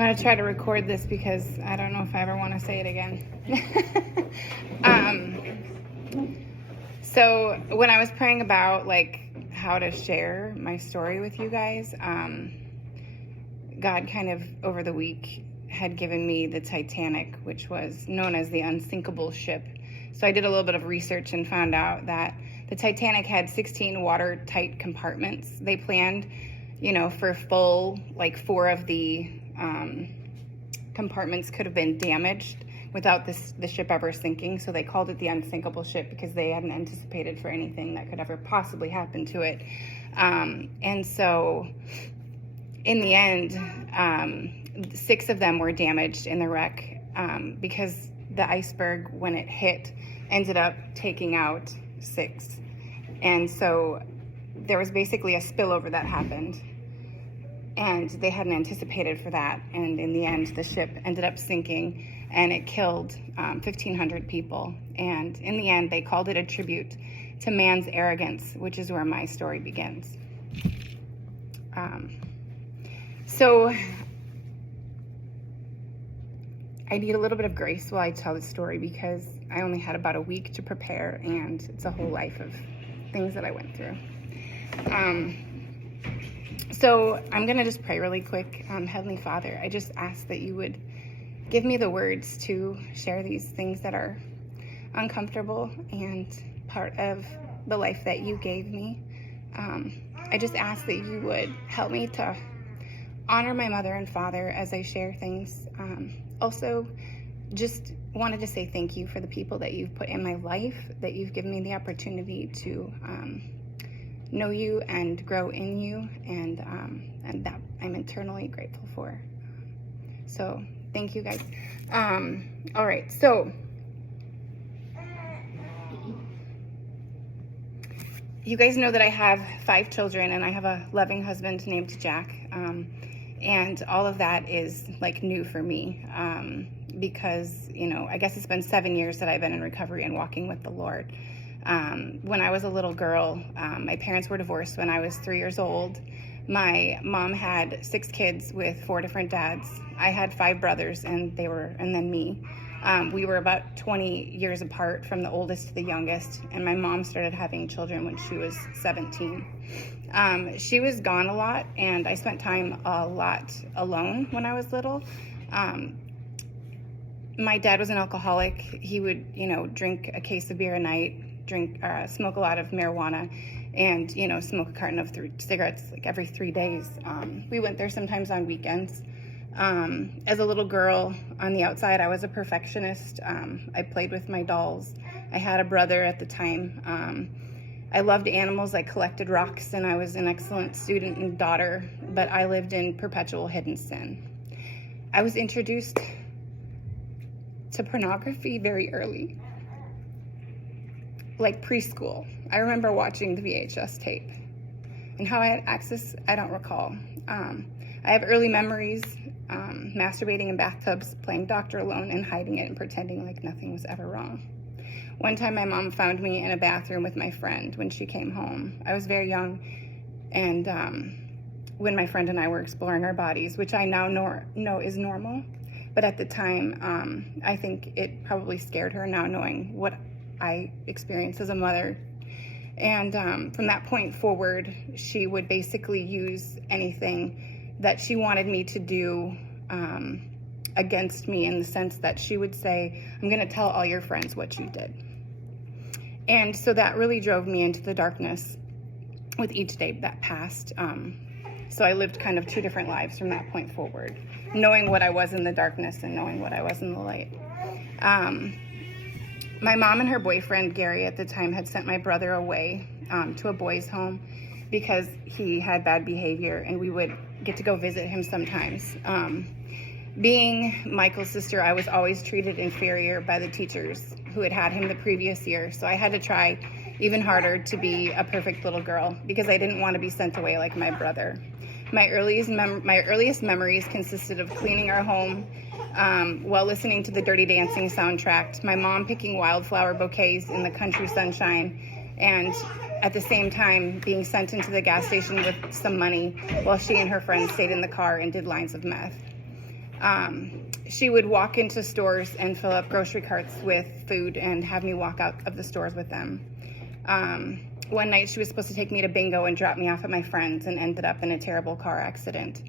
going to try to record this because I don't know if I ever want to say it again. So when I was praying about like how to share my story with you guys, God kind of over the week had given me the Titanic, which was known as the unsinkable ship. So I did a little bit of research and found out that the Titanic had 16 watertight compartments. They planned, for full, like 4 of the compartments could have been damaged without the ship ever sinking. So they called it the unsinkable ship because they hadn't anticipated for anything that could ever possibly happen to it. And so in the end, 6 of them were damaged in the wreck because the iceberg, when it hit, ended up taking out 6. And so there was basically a spillover that happened. And they hadn't anticipated for that. And in the end, the ship ended up sinking and it killed 1,500 people. And in the end, they called it a tribute to man's arrogance, which is where my story begins. So I need a little bit of grace while I tell the story because I only had about a week to prepare and it's a whole life of things that I went through. So I'm going to just pray really quick. Heavenly Father, I just ask that you would give me the words to share these things that are uncomfortable and part of the life that you gave me. I just ask that you would help me to honor my mother and father as I share things. Also, just wanted to say thank you for the people that you've put in my life, that you've given me the opportunity to know you and grow in you, and that I'm eternally grateful for. So thank you guys. All right, so you guys know that I have 5 children and I have a loving husband named Jack, and all of that is like new for me because I guess it's been 7 years that I've been in recovery and walking with the Lord. When I was a little girl, my parents were divorced when I was 3 years old. My mom had 6 kids with 4 different dads. I had 5 brothers and then me. We were about 20 years apart from the oldest to the youngest, and my mom started having children when she was 17. She was gone a lot, and I spent time a lot alone when I was little. My dad was an alcoholic. He would, drink a case of beer a night, smoke a lot of marijuana, and, smoke a carton of cigarettes like every 3 days. We went there sometimes on weekends. As a little girl on the outside, I was a perfectionist. I played with my dolls. I had a brother at the time. I loved animals. I collected rocks, and I was an excellent student and daughter, but I lived in perpetual hidden sin. I was introduced to pornography very early, like preschool. I remember watching the VHS tape, and how I had access, I don't recall. I have early memories masturbating in bathtubs, playing doctor alone, and hiding it and pretending like nothing was ever wrong. One time my mom found me in a bathroom with my friend when she came home. I was very young, and when my friend and I were exploring our bodies, which I now know is normal, but at the time, I think it probably scared her, now knowing what I experienced as a mother. And from that point forward, she would basically use anything that she wanted me to do against me, in the sense that she would say, I'm going to tell all your friends what you did. And so that really drove me into the darkness with each day that passed. So I lived kind of 2 different lives from that point forward, knowing what I was in the darkness and knowing what I was in the light. My mom and her boyfriend, Gary, at the time had sent my brother away to a boys' home because he had bad behavior, and we would get to go visit him sometimes. Being Michael's sister, I was always treated inferior by the teachers who had him the previous year, so I had to try even harder to be a perfect little girl because I didn't want to be sent away like my brother. My earliest memories consisted of cleaning our home while listening to the Dirty Dancing soundtrack, my mom picking wildflower bouquets in the country sunshine, and at the same time being sent into the gas station with some money while she and her friends stayed in the car and did lines of meth. She would walk into stores and fill up grocery carts with food and have me walk out of the stores with them. One night she was supposed to take me to bingo and drop me off at my friend's and ended up in a terrible car accident.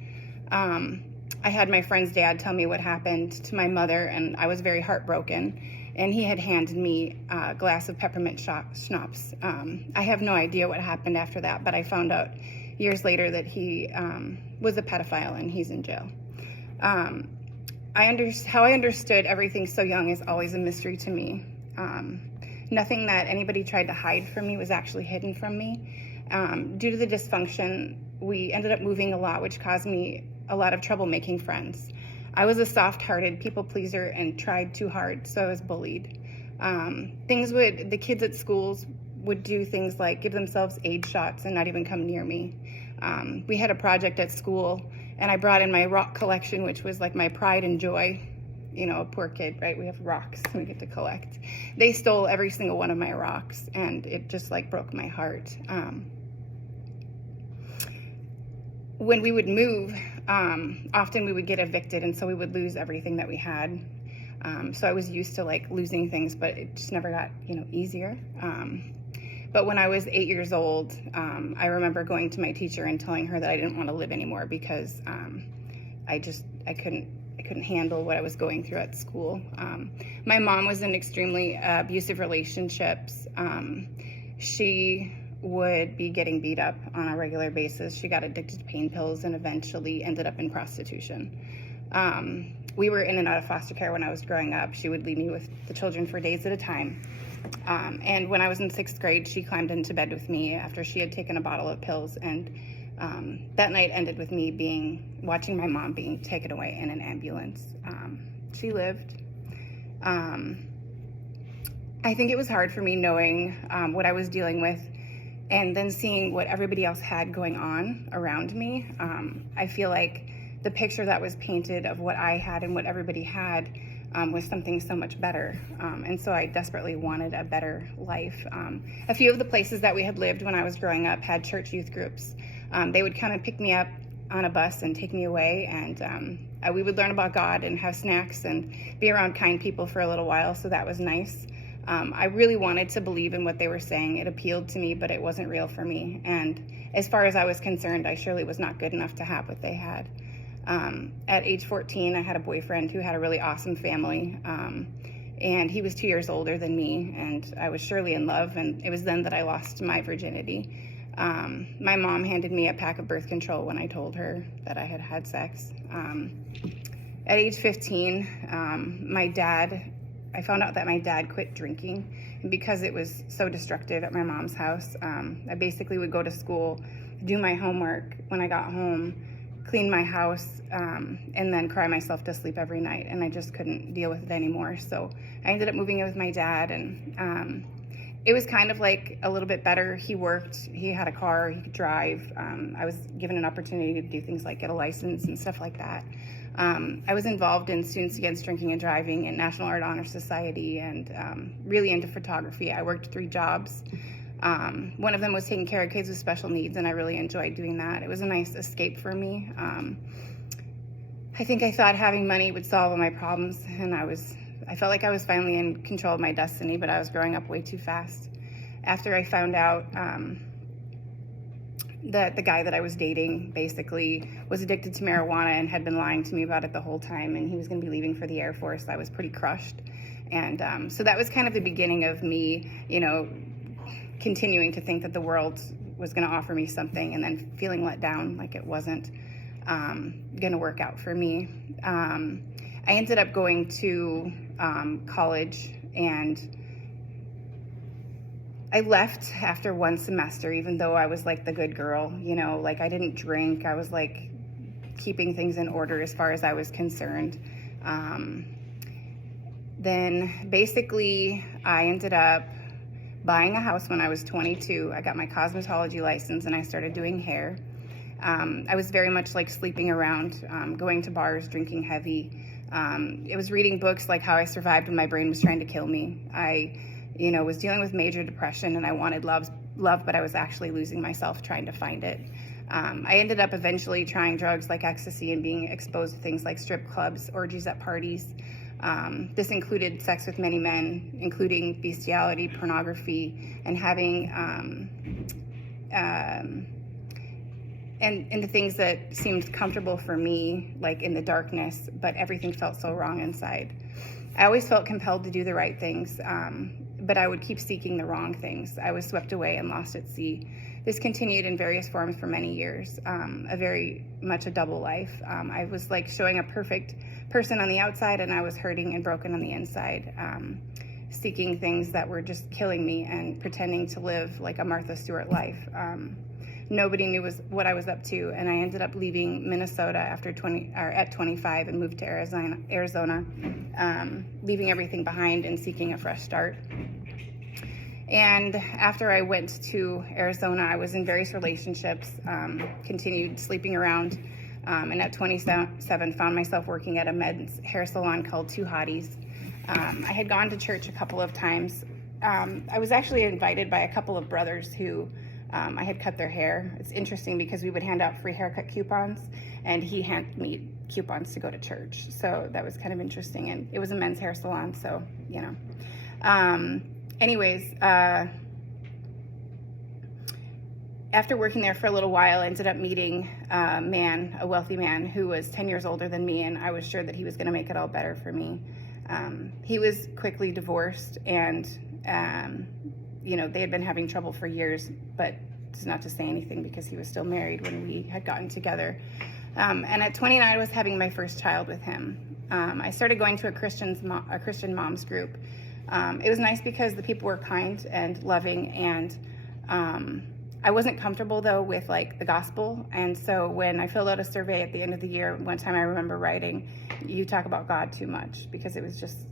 I had my friend's dad tell me what happened to my mother, and I was very heartbroken. And he had handed me a glass of peppermint schnapps. I have no idea what happened after that, but I found out years later that he was a pedophile and he's in jail. How I understood everything so young is always a mystery to me. Nothing that anybody tried to hide from me was actually hidden from me. Due to the dysfunction, we ended up moving a lot, which caused me a lot of trouble making friends. I was a soft-hearted people pleaser and tried too hard, so I was bullied. The kids at schools would do things like give themselves AIDS shots and not even come near me. We had a project at school, and I brought in my rock collection, which was like my pride and joy. You know, a poor kid, right? We have rocks we get to collect. They stole every single one of my rocks, and it just like broke my heart. When we would move, often we would get evicted, and so we would lose everything that we had. So I was used to like losing things, but it just never got, easier. But when I was 8 years old, I remember going to my teacher and telling her that I didn't want to live anymore because I couldn't handle what I was going through at school. My mom was in extremely abusive relationships. She would be getting beat up on a regular basis. She got addicted to pain pills and eventually ended up in prostitution. We were in and out of foster care when I was growing up. She would leave me with the children for days at a time. And when I was in 6th grade, she climbed into bed with me after she had taken a bottle of pills, and that night ended with me watching my mom being taken away in an ambulance. She lived. I think it was hard for me knowing what I was dealing with and then seeing what everybody else had going on around me. I feel like the picture that was painted of what I had and what everybody had was something so much better. And so I desperately wanted a better life. A few of the places that we had lived when I was growing up had church youth groups. They would kind of pick me up on a bus and take me away, and we would learn about God and have snacks and be around kind people for a little while, so that was nice. I really wanted to believe in what they were saying. It appealed to me, but it wasn't real for me. And as far as I was concerned, I surely was not good enough to have what they had. At age 14, I had a boyfriend who had a really awesome family, and he was 2 years older than me, and I was surely in love, and it was then that I lost my virginity. My mom handed me a pack of birth control when I told her that I had had sex. At age 15, I found out that my dad quit drinking, and because it was so destructive at my mom's house, I basically would go to school, do my homework when I got home, clean my house, and then cry myself to sleep every night, and I just couldn't deal with it anymore. So I ended up moving in with my dad, and it was kind of like a little bit better. He worked, he had a car, he could drive. I was given an opportunity to do things like get a license and stuff like that. I was involved in Students Against Drinking and Driving and National Art Honor Society, and really into photography. I worked 3 jobs. One of them was taking care of kids with special needs, and I really enjoyed doing that. It was a nice escape for me. I think I thought having money would solve all my problems, and I felt like I was finally in control of my destiny, but I was growing up way too fast. After I found out that the guy that I was dating basically was addicted to marijuana and had been lying to me about it the whole time, and he was going to be leaving for the Air Force, I was pretty crushed. And so that was kind of the beginning of me, continuing to think that the world was going to offer me something, and then feeling let down, like it wasn't going to work out for me. I ended up going to college, and I left after 1 semester, even though I was like the good girl, like I didn't drink. I was like keeping things in order as far as I was concerned. Then basically I ended up buying a house when I was 22. I got my cosmetology license and I started doing hair. I was very much like sleeping around, going to bars, drinking heavy. It was reading books like How I Survived When My Brain Was Trying to Kill Me. I was dealing with major depression, and I wanted love, but I was actually losing myself trying to find it. I ended up eventually trying drugs like ecstasy and being exposed to things like strip clubs, orgies at parties. This included sex with many men, including bestiality, pornography, and having and the things that seemed comfortable for me, like in the darkness, but everything felt so wrong inside. I always felt compelled to do the right things, but I would keep seeking the wrong things. I was swept away and lost at sea. This continued in various forms for many years, very much a double life. I was like showing a perfect person on the outside, and I was hurting and broken on the inside, seeking things that were just killing me and pretending to live like a Martha Stewart life. Nobody knew what I was up to, and I ended up leaving Minnesota at 25 and moved to Arizona, leaving everything behind and seeking a fresh start. And after I went to Arizona, I was in various relationships, continued sleeping around, and at 27 found myself working at a men's hair salon called Two Hotties. I had gone to church a couple of times. I was actually invited by a couple of brothers who I had cut their hair. It's interesting because we would hand out free haircut coupons, and he handed me coupons to go to church. So that was kind of interesting, and it was a men's hair salon, so, you know. Anyways, after working there for a little while, I ended up meeting a wealthy man who was 10 years older than me, and I was sure that he was going to make it all better for me. He was quickly divorced, and you know, they had been having trouble for years, but it's not to say anything because he was still married when we had gotten together. And at 29, I was having my first child with him. I started going to a Christian moms group. It was nice because the people were kind and loving, and I wasn't comfortable though with like the gospel. And so when I filled out a survey at the end of the year, one time I remember writing, "You talk about God too much," because it was just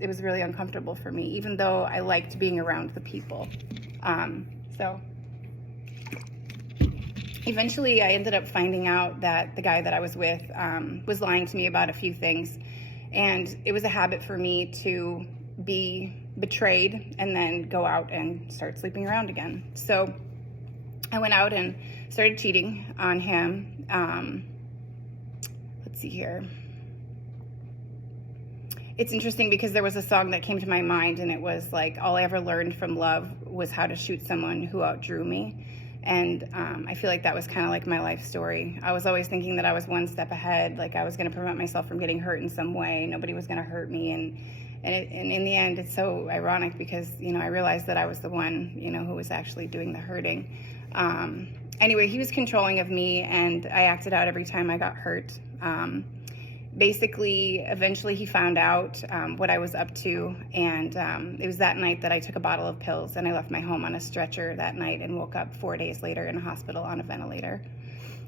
it was really uncomfortable for me, even though I liked being around the people. So eventually I ended up finding out that the guy that I was with was lying to me about a few things, and it was a habit for me to be betrayed and then go out and start sleeping around again. So I went out and started cheating on him. Let's see here. It's interesting because there was a song that came to my mind, and it was like, all I ever learned from love was how to shoot someone who outdrew me. And I feel like that was kind of like my life story. I was always thinking that I was one step ahead, like I was going to prevent myself from getting hurt in some way. Nobody was going to hurt me. And in the end, it's so ironic because, you know, I realized that I was the one, you know, who was actually doing the hurting. Anyway, he was controlling of me, and I acted out every time I got hurt. Basically, eventually he found out what I was up to, and it was that night that I took a bottle of pills, and I left my home on a stretcher that night and woke up 4 days later in a hospital on a ventilator.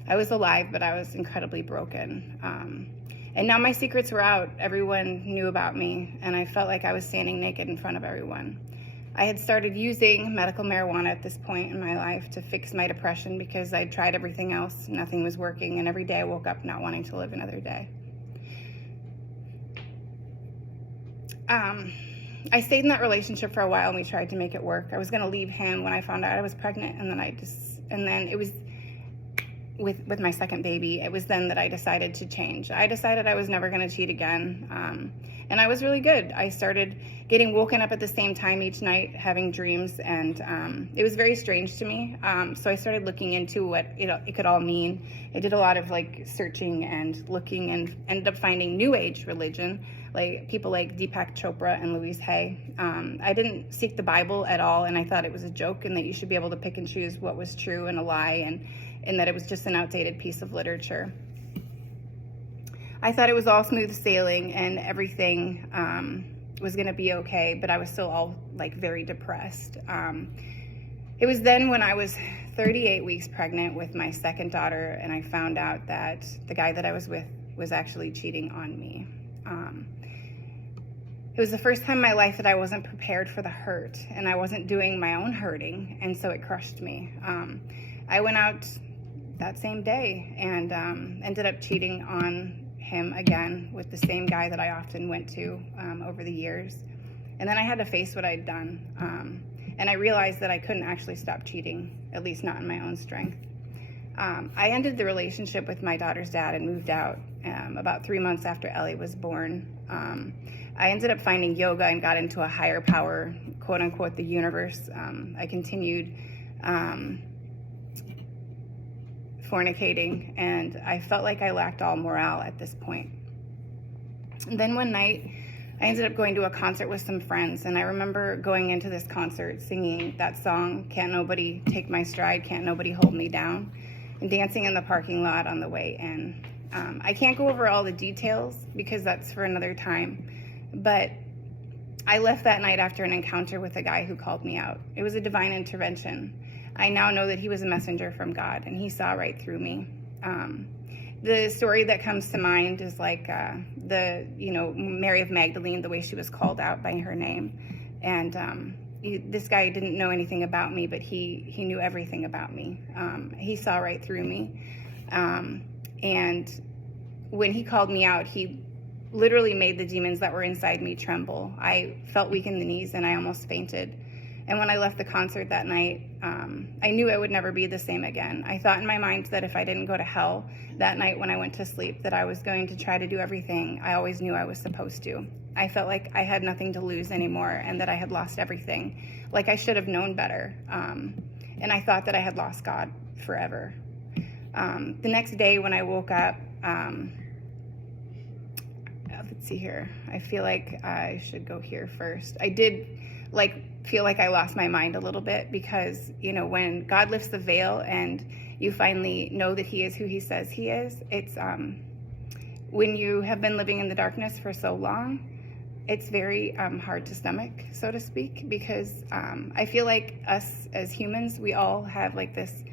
I was alive, but I was incredibly broken. And now my secrets were out. Everyone knew about me, and I felt like I was standing naked in front of everyone. I had started using medical marijuana at this point in my life to fix my depression because I'd tried everything else, nothing was working, and every day I woke up not wanting to live another day. I stayed in that relationship for a while, and we tried to make it work. I was going to leave him when I found out I was pregnant, and then it was with my second baby. It was then that I decided to change. I decided I was never going to cheat again, and I was really good. I started getting woken up at the same time each night, having dreams, and it was very strange to me. So I started looking into what it could all mean. I did a lot of like searching and looking, and ended up finding New Age religion, like people like Deepak Chopra and Louise Hay. I didn't seek the Bible at all, and I thought it was a joke, and that you should be able to pick and choose what was true and a lie, and that it was just an outdated piece of literature. I thought it was all smooth sailing and everything was going to be okay, but I was still all like very depressed. It was then when I was 38 weeks pregnant with my second daughter, and I found out that the guy that I was with was actually cheating on me. It was the first time in my life that I wasn't prepared for the hurt, and I wasn't doing my own hurting, and so it crushed me. I went out that same day and ended up cheating on him again with the same guy that I often went to over the years. And then I had to face what I'd done. And I realized that I couldn't actually stop cheating, at least not in my own strength. I ended the relationship with my daughter's dad and moved out about 3 months after Ellie was born. I ended up finding yoga and got into a higher power, quote unquote, the universe. I continued fornicating, and I felt like I lacked all morale at this point. And then one night, I ended up going to a concert with some friends, and I remember going into this concert singing that song, Can't Nobody Take My Stride, Can't Nobody Hold Me Down, and dancing in the parking lot on the way in. I can't go over all the details because that's for another time, but I left that night after an encounter with a guy who called me out. It was a divine intervention. I now know that he was a messenger from God, and he saw right through me. The story that comes to mind is like Mary of Magdalene, the way she was called out by her name. And this guy didn't know anything about me, but he knew everything about me. He saw right through me. And when he called me out, he literally made the demons that were inside me tremble. I felt weak in the knees and I almost fainted. And when I left the concert that night, I knew I would never be the same again. I thought in my mind that if I didn't go to hell that night when I went to sleep, that I was going to try to do everything I always knew I was supposed to. I felt like I had nothing to lose anymore and that I had lost everything, like I should have known better. And I thought that I had lost God forever. The next day when I woke up, let's see here. I feel like I should go here first. I did feel like I lost my mind a little bit because, when God lifts the veil and you finally know that he is who he says he is, it's when you have been living in the darkness for so long, it's very hard to stomach, so to speak, because I feel like us as humans, we all have like this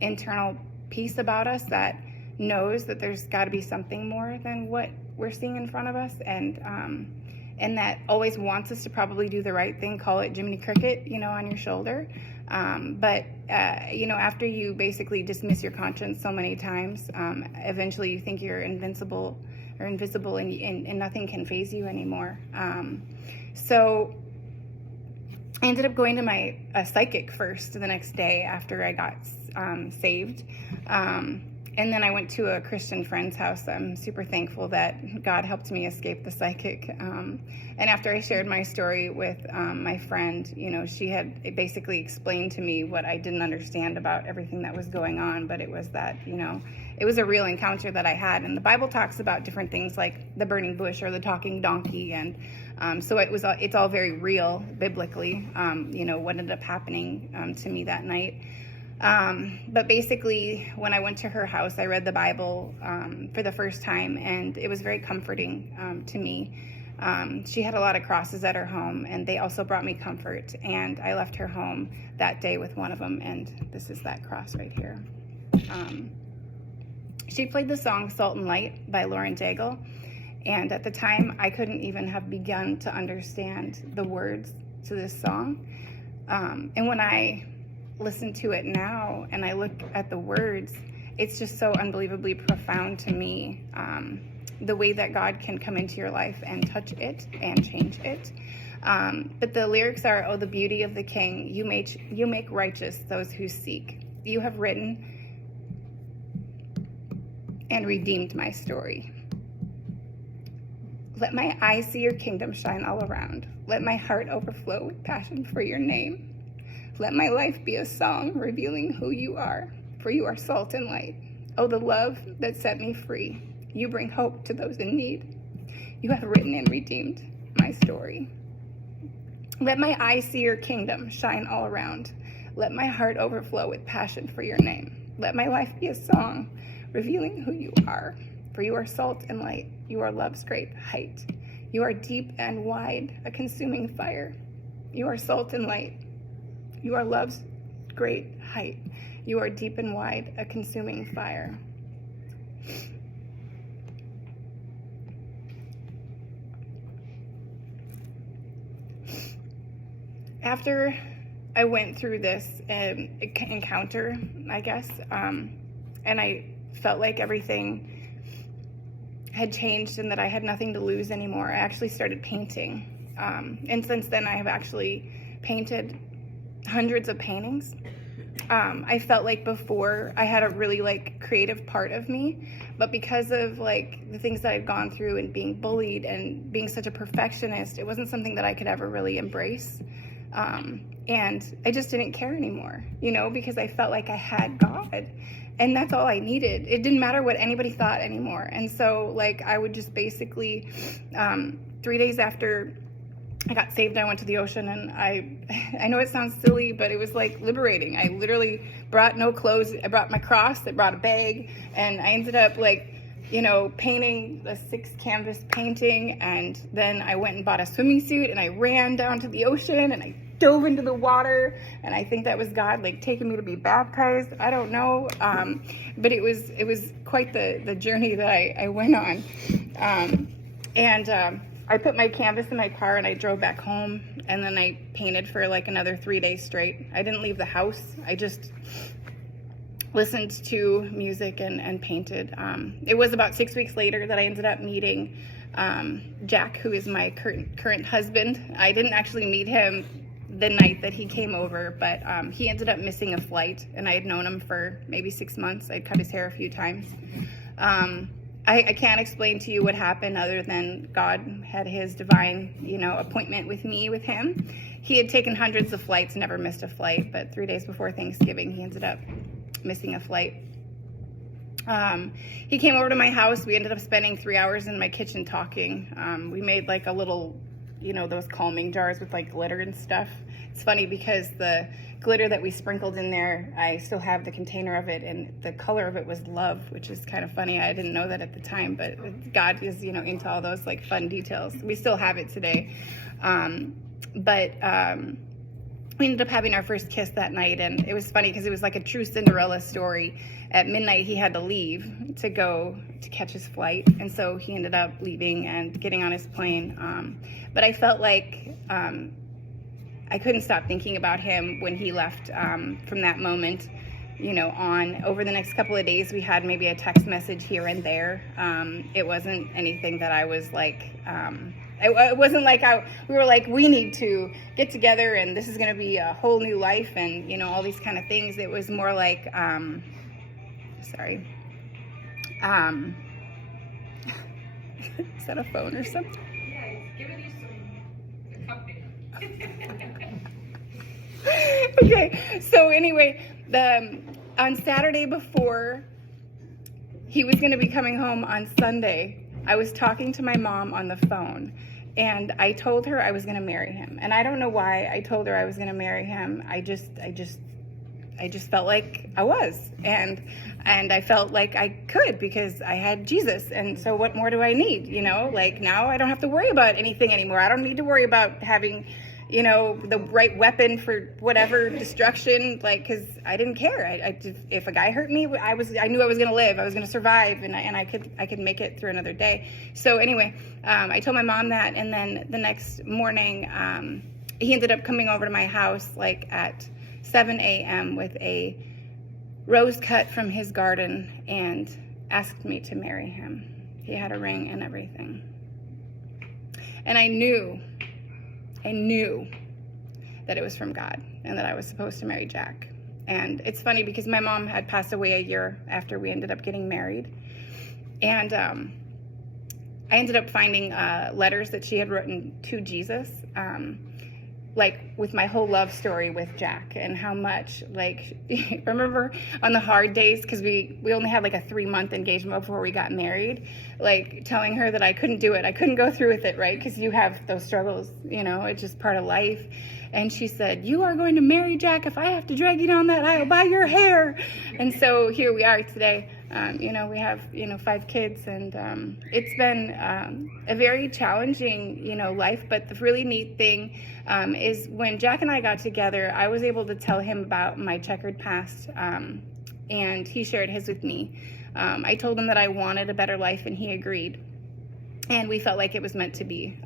internal piece about us that knows that there's got to be something more than what we're seeing in front of us, and that always wants us to probably do the right thing, call it Jiminy Cricket, on your shoulder. But after you basically dismiss your conscience so many times, eventually you think you're invincible and nothing can faze you anymore. So I ended up going to my psychic first the next day after I got saved. And then I went to a Christian friend's house. I'm super thankful that God helped me escape the psychic. And after I shared my story with my friend, she had basically explained to me what I didn't understand about everything that was going on. But it was that, it was a real encounter that I had. And the Bible talks about different things like the burning bush or the talking donkey. And so it's all very real biblically, what ended up happening to me that night. But basically, when I went to her house, I read the Bible for the first time, and it was very comforting to me. She had a lot of crosses at her home, and they also brought me comfort. And I left her home that day with one of them, and this is that cross right here. She played the song Salt and Light by Lauren Daigle, and at the time, I couldn't even have begun to understand the words to this song. And when I listen to it now and I look at the words, it's just so unbelievably profound to me, the way that God can come into your life and touch it and change it. But the lyrics are, "Oh, the beauty of the King, you make righteous those who seek. You have written and redeemed my story. Let my eyes see your kingdom shine all around. Let my heart overflow with passion for your name. Let my life be a song revealing who you are, for you are salt and light. Oh, the love that set me free. You bring hope to those in need. You have written and redeemed my story. Let my eyes see your kingdom shine all around. Let my heart overflow with passion for your name. Let my life be a song revealing who you are, for you are salt and light. You are love's great height. You are deep and wide, a consuming fire. You are salt and light. You are love's great height. You are deep and wide, a consuming fire." After I went through this encounter, I guess, and I felt like everything had changed and that I had nothing to lose anymore, I actually started painting. And since then, I have actually painted hundreds of paintings. I felt like before I had a really like creative part of me, but because of like the things that I'd gone through and being bullied and being such a perfectionist, it wasn't something that I could ever really embrace. And I just didn't care anymore, because I felt like I had God, and that's all I needed. It didn't matter what anybody thought anymore. And so like I would just basically 3 days after I got saved, I went to the ocean, and I know it sounds silly, but it was like liberating. I literally brought no clothes. I brought my cross, I brought a bag, and I ended up like, painting the 6 canvas painting. And then I went and bought a swimming suit, and I ran down to the ocean, and I dove into the water. And I think that was God like taking me to be baptized. I don't know. But it was quite the journey that I went on. I put my canvas in my car and I drove back home, and then I painted for like another 3 days straight. I didn't leave the house. I just listened to music and painted. It was about 6 weeks later that I ended up meeting Jack, who is my current husband. I didn't actually meet him the night that he came over, but he ended up missing a flight, and I had known him for maybe 6 months. I'd cut his hair a few times. I can't explain to you what happened other than God had his divine, appointment with him. He had taken hundreds of flights, never missed a flight, but 3 days before Thanksgiving, he ended up missing a flight. He came over to my house. We ended up spending 3 hours in my kitchen talking. We made like a little, those calming jars with like glitter and stuff. It's funny because the glitter that we sprinkled in there, I still have the container of it, and the color of it was love, which is kind of funny. I didn't know that at the time, but God is, into all those like fun details. We still have it today. We ended up having our first kiss that night, and it was funny because it was like a true Cinderella story. At midnight, he had to leave to go to catch his flight, and so he ended up leaving and getting on his plane. But I felt like I couldn't stop thinking about him when he left. From that moment, on over the next couple of days, we had maybe a text message here and there. It wasn't anything that I was like, it wasn't like we were like, we need to get together and this is going to be a whole new life and, all these kind of things. It was more like, is that a phone or something? Yeah, it's giving you some company. Okay, so anyway, on Saturday before he was going to be coming home on Sunday, I was talking to my mom on the phone, and I told her I was going to marry him. And I don't know why I told her I was going to marry him. I just felt like I was, and I felt like I could because I had Jesus. And so what more do I need? Like now I don't have to worry about anything anymore. I don't need to worry about having, the right weapon for whatever destruction, like, cause I didn't care. If a guy hurt me, I knew I was going to live. I was going to survive, and I could make it through another day. So anyway, I told my mom that, and then the next morning, he ended up coming over to my house like at 7 a.m. with a rose cut from his garden and asked me to marry him. He had a ring and everything. And I knew that it was from God and that I was supposed to marry Jack. And it's funny because my mom had passed away a year after we ended up getting married. And I ended up finding letters that she had written to Jesus, like with my whole love story with Jack and how much, like, remember on the hard days, because we only had like a 3-month engagement before we got married, like telling her that I couldn't do it. I couldn't go through with it, right? Because you have those struggles, it's just part of life. And she said, you are going to marry Jack. If I have to drag you down that aisle by your hair. And so here we are today. We have, 5 kids, and it's been a very challenging, life. But the really neat thing is when Jack and I got together, I was able to tell him about my checkered past, and he shared his with me. I told him that I wanted a better life, and he agreed. And we felt like it was meant to be.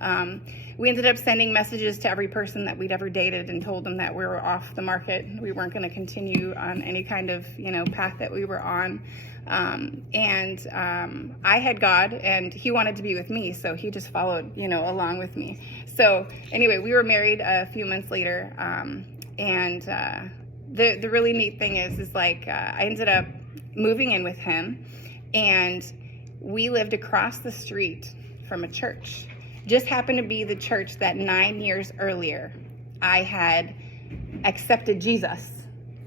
We ended up sending messages to every person that we'd ever dated and told them that we were off the market. We weren't going to continue on any kind of, path that we were on. I had God, and he wanted to be with me, so he just followed, along with me. So anyway, we were married a few months later, and the really neat thing is like I ended up moving in with him, and we lived across the street from a church. Just happened to be the church that 9 years earlier I had accepted Jesus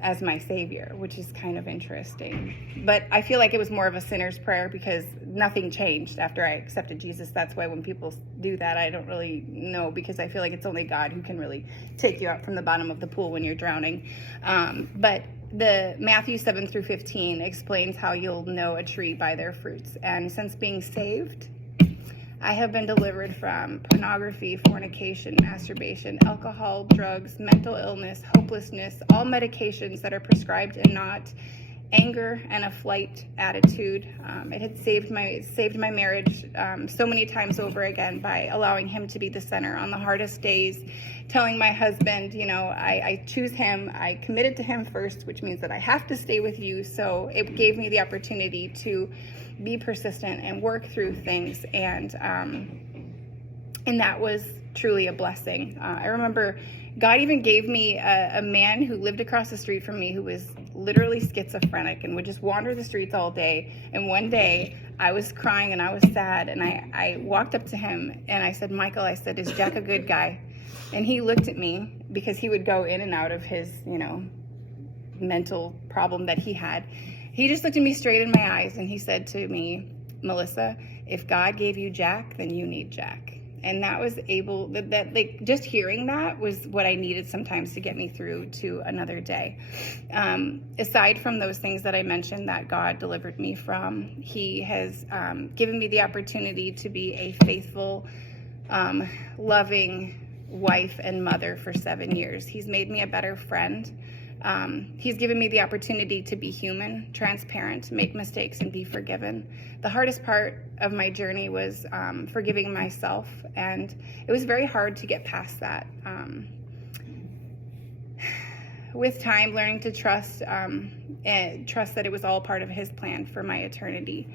as my Savior, which is kind of interesting. But I feel like it was more of a sinner's prayer because nothing changed after I accepted Jesus. That's why when people do that, I don't really know, because I feel like it's only God who can really take you out from the bottom of the pool when you're drowning. But the Matthew 7-15 explains how you'll know a tree by their fruits. And since being saved, I have been delivered from pornography, fornication, masturbation, alcohol, drugs, mental illness, hopelessness, all medications that are prescribed and not, anger and a flight attitude. It had saved my marriage so many times over again by allowing him to be the center on the hardest days, telling my husband, I choose him, I committed to him first, which means that I have to stay with you. So it gave me the opportunity to be persistent and work through things, and that was truly a blessing. I remember God even gave me a man who lived across the street from me who was literally schizophrenic and would just wander the streets all day. And one day I was crying and I was sad, and I walked up to him and I said, Michael, I said, is Jack a good guy? And he looked at me, because he would go in and out of his, mental problem that he had. He just looked at me straight in my eyes and he said to me, Melissa, if God gave you Jack, then you need Jack. And that was just hearing that was what I needed sometimes to get me through to another day. Aside from those things that I mentioned that God delivered me from, he has given me the opportunity to be a faithful, loving wife and mother for 7 years. He's made me a better friend. He's given me the opportunity to be human, transparent, make mistakes, and be forgiven. The hardest part of my journey was forgiving myself, and it was very hard to get past that. With time, learning to trust and trust that it was all part of his plan for my eternity.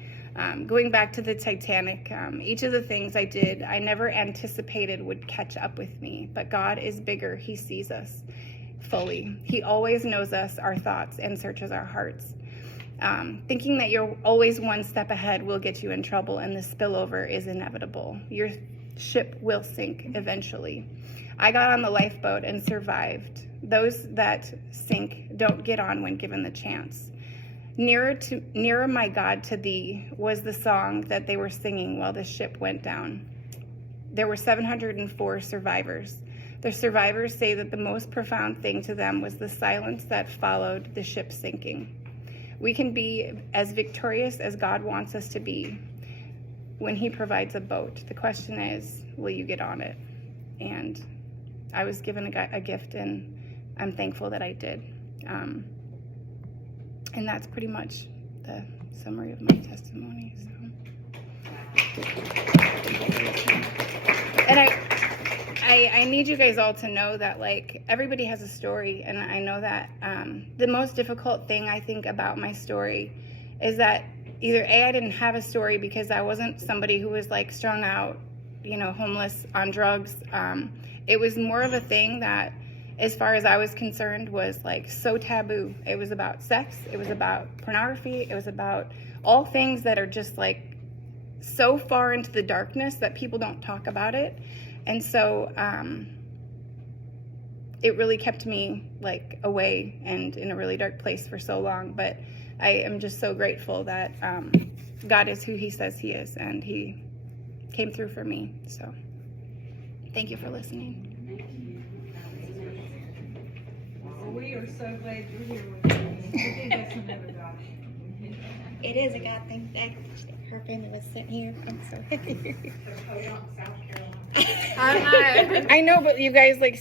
Going back to the Titanic, each of the things I did, I never anticipated would catch up with me, but God is bigger. He sees us fully. He always knows us, our thoughts, and searches our hearts. Thinking that you're always one step ahead will get you in trouble, and the spillover is inevitable. Your ship will sink eventually. I got on the lifeboat and survived. Those that sink don't get on when given the chance. Nearer my God to thee was the song that they were singing while the ship went down. There were 704 survivors. The survivors say that the most profound thing to them was the silence that followed the ship sinking. We can be as victorious as God wants us to be when he provides a boat. The question is, will you get on it? And I was given a gift, and I'm thankful that I did. And that's pretty much the summary of my testimony. So. And I need you guys all to know that, like, everybody has a story, and I know that the most difficult thing I think about my story is that either A, I didn't have a story because I wasn't somebody who was like strung out, homeless, on drugs. It was more of a thing that, as far as I was concerned, was like so taboo. It was about sex, it was about pornography, it was about all things that are just like so far into the darkness that people don't talk about it. And so it really kept me like away and in a really dark place for so long. But I am just so grateful that God is who he says he is, and he came through for me. So thank you for listening. We are so glad you're here with us. We think that's another God. It is a God thing that her family was sitting here. I'm so happy. South Carolina. I know, but you guys like